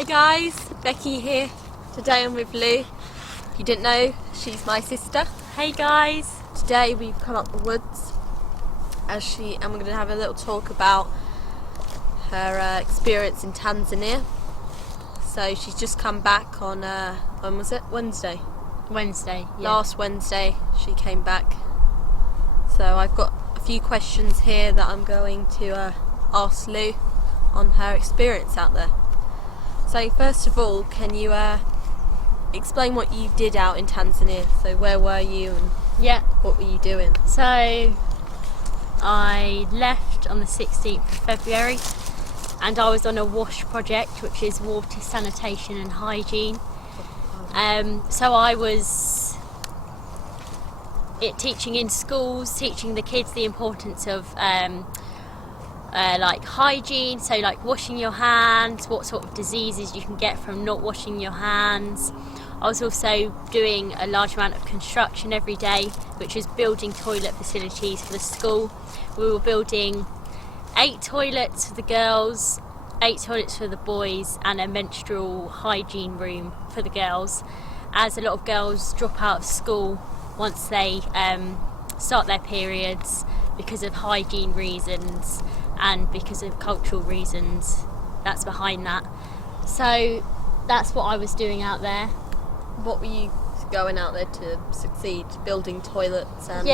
Hi guys, Becky here. Today I'm with Lou. If you didn't know, she's my sister. Hey guys. Today we've come up the woods and we're going to have a little talk about her experience in Tanzania. So she's just come back on, when was it? Wednesday. Wednesday, yeah. Last Wednesday she came back. So I've got a few questions here that I'm going to ask Lou on her experience out there. So first of all, can you explain what you did out in Tanzania? So where were you and what were you doing? So I left on the 16th of February and I was on a WASH project, which is water, sanitation and hygiene. So I was teaching in schools, teaching the kids the importance of like hygiene, so like washing your hands, what sort of diseases you can get from not washing your hands. I was also doing a large amount of construction every day, which was building toilet facilities for the school. We were building 8 toilets for the girls, 8 toilets for the boys, and a menstrual hygiene room for the girls, as a lot of girls drop out of school once they start their periods because of hygiene reasons and because of cultural reasons that's behind that. So that's what I was doing out there. What were you going out there to succeed? Building toilets and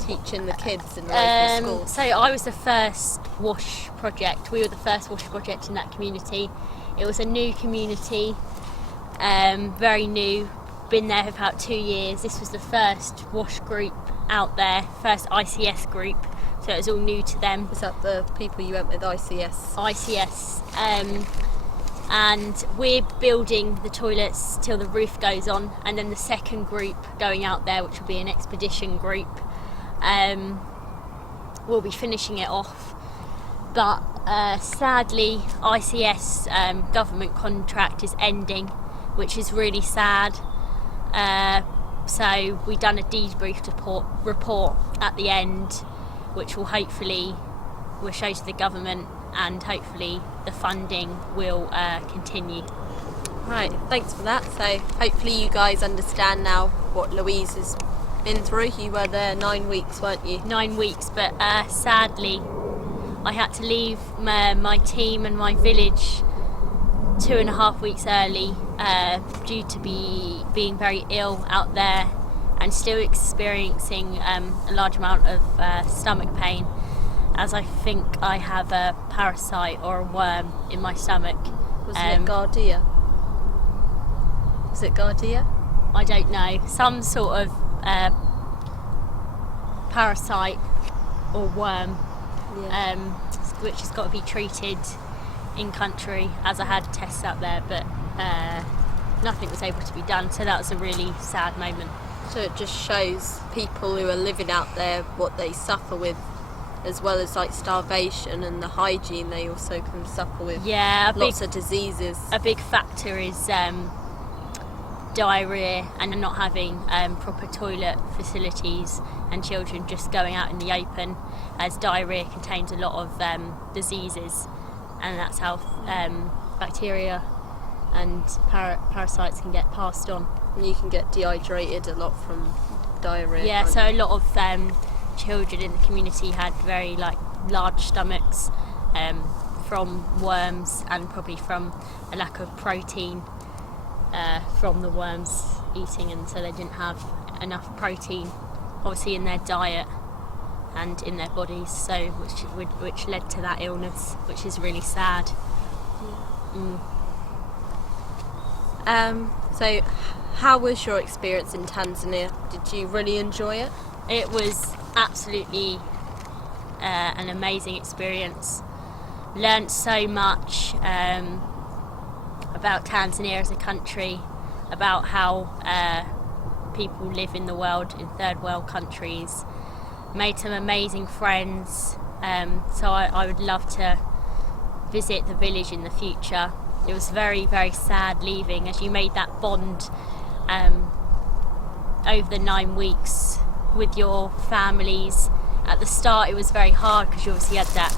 teaching the kids in the local schools? So I was the first WASH project. We were the first WASH project in that community. It was a new community, very new, been there for about 2 years. This was the first WASH group out there, first ICS group, so it was all new to them. Was that the people you went with, ICS? ICS. And we're building the toilets till the roof goes on, and then the second group going out there, which will be an expedition group, we'll be finishing it off. But sadly ICS government contract is ending, which is really sad. So we've done a debrief report at the end, which will hopefully show to the government, and hopefully the funding will continue. Right, thanks for that. So hopefully you guys understand now what Louise has been through. You were there 9 weeks, weren't you? 9 weeks, but sadly I had to leave my team and my village 2.5 weeks early due to being very ill out there and still experiencing a large amount of stomach pain, as I think I have a parasite or a worm in my stomach. Was it Gardia? Was it Gardia? I don't know. Some sort of parasite or worm, which has got to be treated in country, as I had tests out there, but nothing was able to be done, so that was a really sad moment. So it just shows people who are living out there what they suffer with, as well as like starvation and the hygiene they also can suffer with. Lots of diseases. A big factor is diarrhoea and not having proper toilet facilities, and children just going out in the open, as diarrhoea contains a lot of diseases, and that's how bacteria and parasites can get passed on. And you can get dehydrated a lot from diarrhoea. Yeah, so a lot of children in the community had very large stomachs from worms, and probably from a lack of protein from the worms eating, and so they didn't have enough protein obviously in their diet and in their bodies, so which led to that illness, which is really sad. So how was your experience in Tanzania? Did you really enjoy it? It was absolutely an amazing experience. Learned so much about Tanzania as a country, about how people live in the world, in third world countries. Made some amazing friends, so I would love to visit the village in the future. It was very, very sad leaving, as you made that bond over the 9 weeks with your families. At the start it was very hard because you obviously had that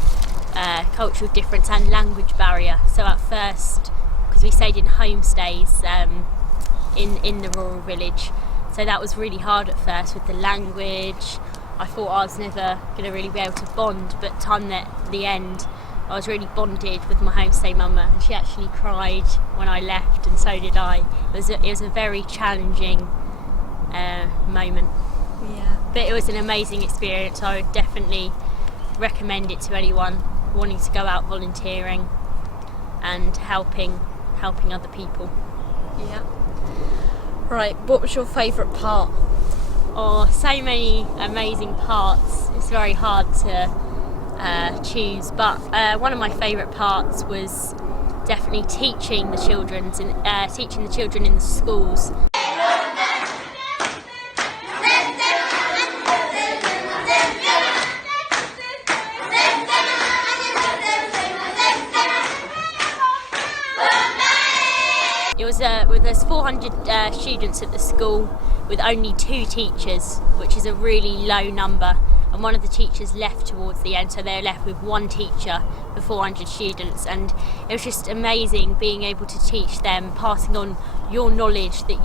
cultural difference and language barrier, so at first because we stayed in homestays in the rural village. So that was really hard at first with the language. I thought I was never going to really be able to bond, but at the end I was really bonded with my homestay mama, and she actually cried when I left, and so did I. It was a very challenging moment. Yeah. But it was an amazing experience. I would definitely recommend it to anyone wanting to go out volunteering and helping other people. Yeah. Right, what was your favourite part? Oh, so many amazing parts. It's very hard to choose, but one of my favourite parts was definitely teaching the children in the schools. There's 400 students at the school with only 2 teachers, which is a really low number, and one of the teachers left towards the end, so they're left with 1 teacher for 400 students, and it was just amazing being able to teach them, passing on your knowledge that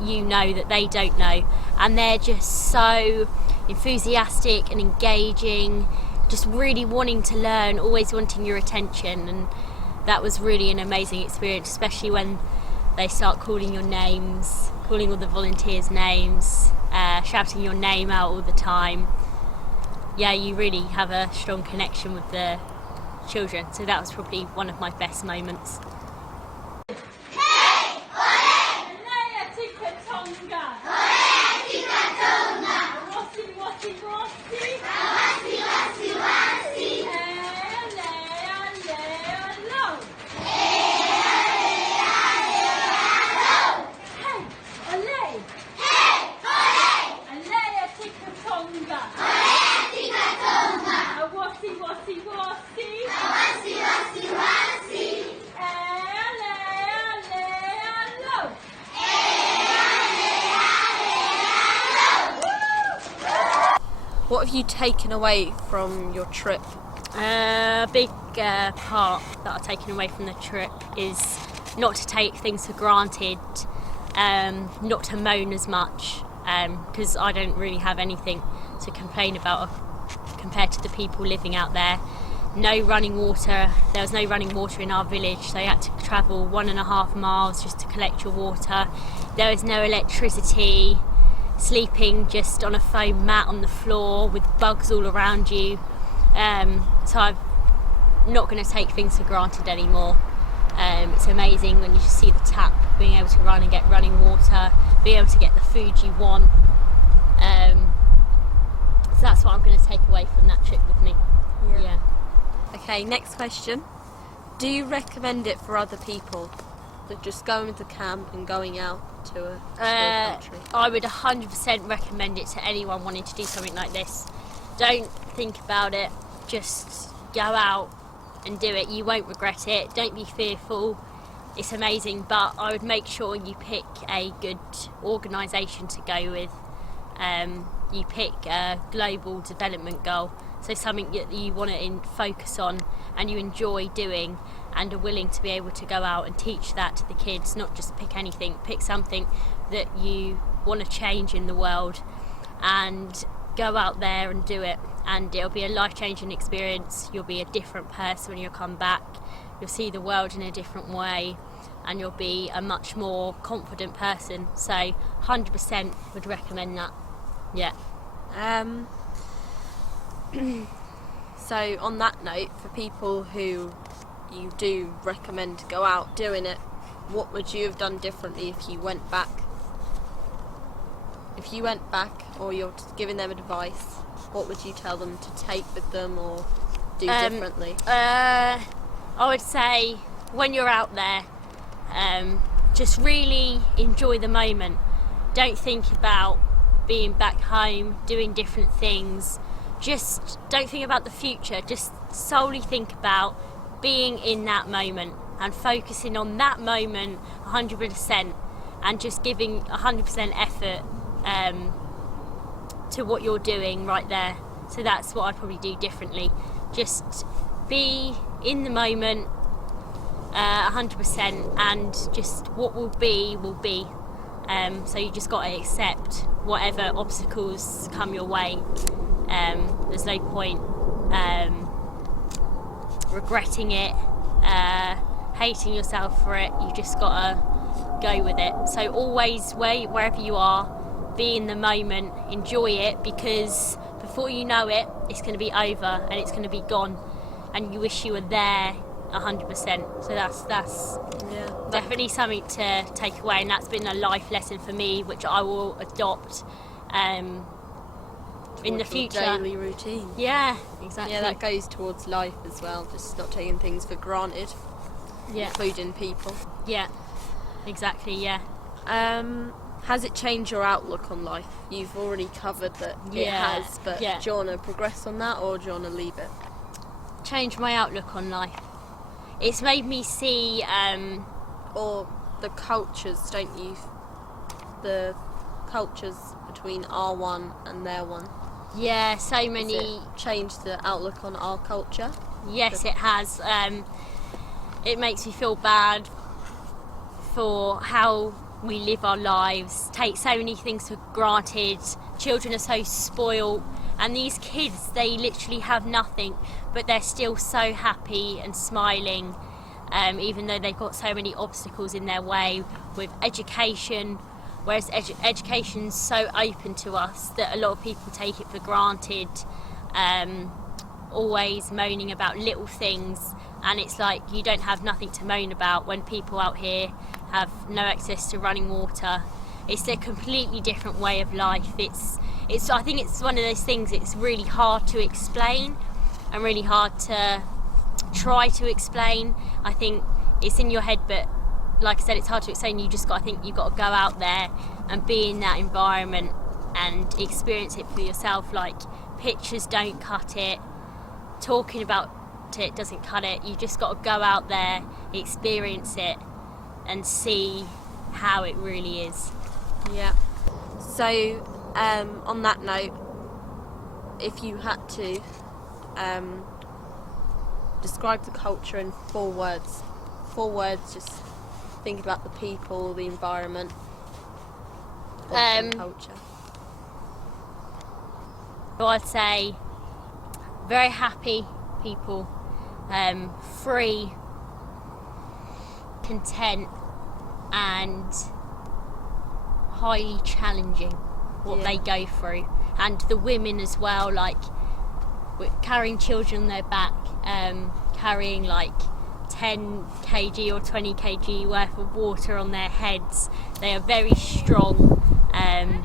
you know that they don't know, and they're just so enthusiastic and engaging, just really wanting to learn, always wanting your attention, and that was really an amazing experience, especially when they start calling your names, calling all the volunteers' names, shouting your name out all the time. Yeah, you really have a strong connection with the children, so that was probably one of my best moments. What have you taken away from your trip? A big part that I've taken away from the trip is not to take things for granted, not to moan as much, because I don't really have anything to complain about compared to the people living out there. No running water. There was no running water in our village, so you had to travel 1.5 miles just to collect your water. There was no electricity. Sleeping just on a foam mat on the floor with bugs all around you. So I'm not going to take things for granted anymore. It's amazing when you just see the tap, being able to run and get running water, being able to get the food you want. So that's what I'm going to take away from that trip with me. Yeah. Okay, next question. Do you recommend it for other people? That just going to camp and going out to a country? I would 100% recommend it to anyone wanting to do something like this. Don't think about it, just go out and do it. You won't regret it. Don't be fearful. It's amazing, but I would make sure you pick a good organisation to go with. You pick a global development goal, so something that you want to focus on and you enjoy doing and are willing to be able to go out and teach that to the kids, not just pick anything. Pick something that you want to change in the world and go out there and do it, and it'll be a life-changing experience. You'll be a different person when you come back. You'll see the world in a different way and you'll be a much more confident person. So 100% would recommend that. Yeah. So on that note, for people who you do recommend to go out doing it, what would you have done differently if you went back? If you went back, or you're giving them advice, what would you tell them to take with them or do differently? I would say when you're out there, just really enjoy the moment. Don't think about being back home, doing different things. Just don't think about the future. Just solely think about being in that moment and focusing on that moment 100% and just giving 100% effort to what you're doing right there. So that's what I'd probably do differently. Just be in the moment 100%, and just what will be will be. So you just got to accept whatever obstacles come your way. There's no point regretting it, hating yourself for it. You just got to go with it. So always, wherever you are, be in the moment, enjoy it, because before you know it, it's going to be over and it's going to be gone, and you wish you were there 100%. So that's definitely something to take away, and that's been a life lesson for me, which I will adopt in the future. Daily routine. Yeah, exactly. Yeah, that goes towards life as well, just not taking things for granted, including people. Yeah, exactly, yeah. Has it changed your outlook on life? You've already covered that it has, but do you want to progress on that, or do you want to leave it? Change my outlook on life. It's made me see... or the cultures, don't you? The cultures between our one and their one. Yeah, so many... Has it changed the outlook on our culture? Yes, it has. It makes me feel bad for how we live our lives, take so many things for granted. Children are so spoiled, and these kids, they literally have nothing, but they're still so happy and smiling, even though they've got so many obstacles in their way with education, whereas education's so open to us that a lot of people take it for granted, always moaning about little things, and it's like you don't have nothing to moan about when people out here have no access to running water. It's a completely different way of life. It's I think it's one of those things, it's really hard to explain and really hard to try to explain. I think it's in your head, but like I said, it's hard to explain. You've got to go out there and be in that environment and experience it for yourself. Like, pictures don't cut it, talking about it doesn't cut it. You just got to go out there, experience it, and see how it really is. Yeah. So, on that note, if you had to describe the culture in 4 words, just think about the people, the environment, the culture. So I'd say very happy people, free, content, and highly challenging what they go through. And the women as well, like carrying children on their back, carrying like 10 kg or 20 kg worth of water on their heads. They are very strong and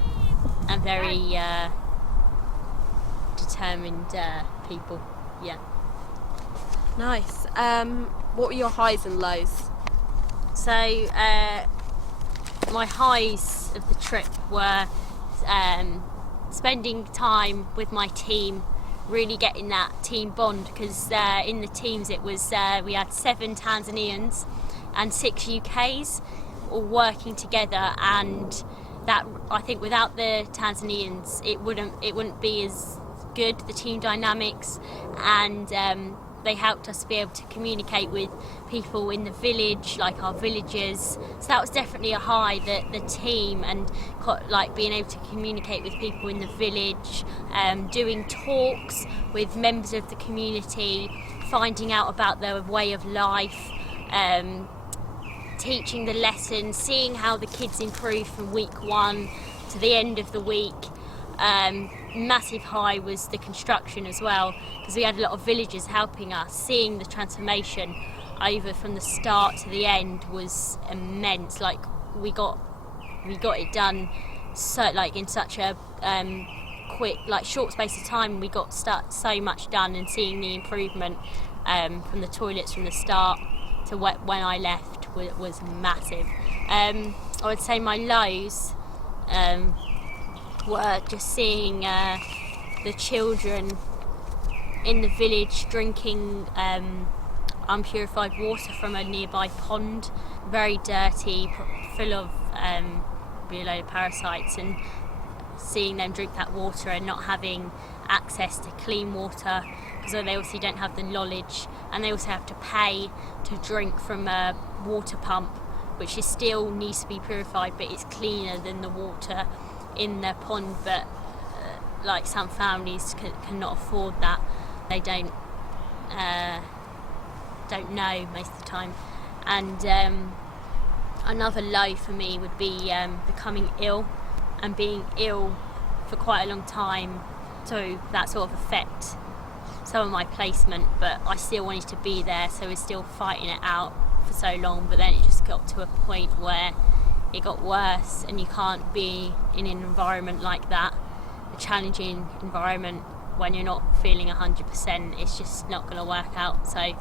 very determined people. Yeah. Nice. What were your highs and lows? So my highs of the trip were spending time with my team, really getting that team bond, because in the teams it was we had 7 Tanzanians and 6 UKs all working together, and that, I think, without the Tanzanians it wouldn't be as good, the team dynamics, and they helped us be able to communicate with people in the village, like our villagers. So that was definitely a high, the team, and like being able to communicate with people in the village, doing talks with members of the community, finding out about their way of life, teaching the lessons, seeing how the kids improve from week 1 to the end of the week. Massive high was the construction as well, because we had a lot of villagers helping us. Seeing the transformation over from the start to the end was immense. Like, we got it done so, like, in such a quick, like, short space of time. We got so much done, and seeing the improvement from the toilets from the start to when I left was massive. I would say my lows were just seeing the children in the village drinking unpurified water from a nearby pond, very dirty, full of really load of parasites, and seeing them drink that water and not having access to clean water, because because they obviously don't have the knowledge, and they also have to pay to drink from a water pump, which is still needs to be purified, but it's cleaner than the water in the pond. But like some families cannot afford that. They don't know most of the time. And another low for me would be becoming ill and being ill for quite a long time. So that sort of affect some of my placement, but I still wanted to be there, so we're still fighting it out for so long. But then it just got to a point where it got worse, and you can't be in an environment like that, a challenging environment, when you're not feeling 100%. It's just not going to work out. So,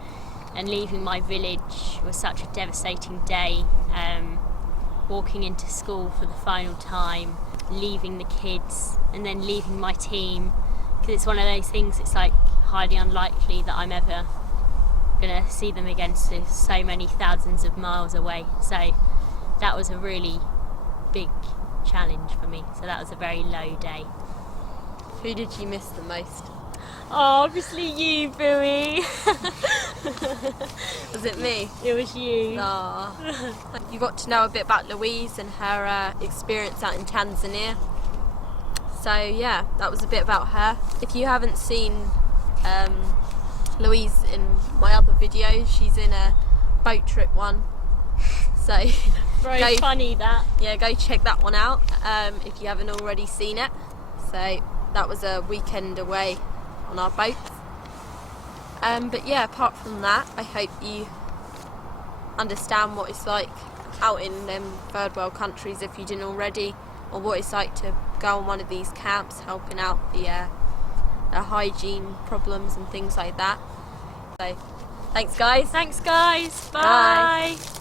and leaving my village was such a devastating day, walking into school for the final time, leaving the kids, and then leaving my team, because it's one of those things, it's like highly unlikely that I'm ever going to see them again, so many thousands of miles away. So that was a really big challenge for me. So that was a very low day. Who did you miss the most? Oh, obviously you, Bowie. Was it me? It was you. Aww. You got to know a bit about Louise and her experience out in Tanzania. So yeah, that was a bit about her. If you haven't seen Louise in my other videos, she's in a boat trip one. So very funny that. Yeah, go check that one out if you haven't already seen it. So that was a weekend away on our boat. But yeah, apart from that, I hope you understand what it's like out in them third world countries if you didn't already, or what it's like to go on one of these camps, helping out the hygiene problems and things like that. So thanks guys. Thanks guys. Bye. Bye.